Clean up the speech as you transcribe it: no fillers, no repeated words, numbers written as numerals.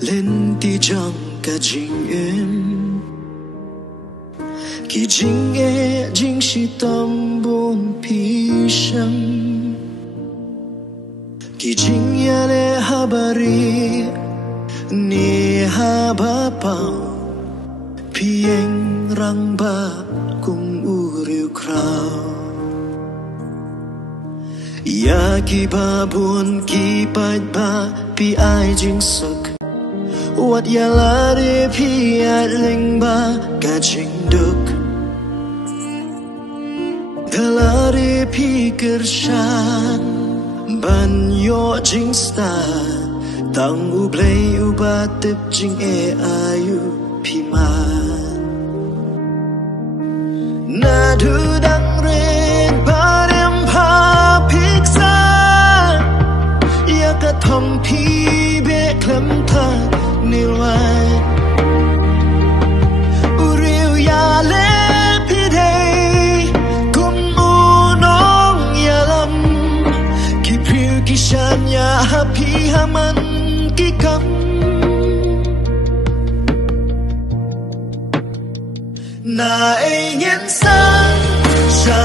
lên ti trong cả trình em kỳ trình e chính si tâm buồn pi sang kỳ trình ya le habari ni habapau pieng rang ba cùng uriu krau ya ki ba buồn ki pai ba pi ai jing sok wat ya la de pi at ling ba ka ching duk la de pi kershan ban yo jing sta tang u play u ba tip jing e ayu pi man na du dang ren ba dem pa pizza ya ka thom pi be klem tha nil wai u riu ya le pi day kum u nong ya lam ki priu ki shan ya pi ha man ki kam na e nyen sang sa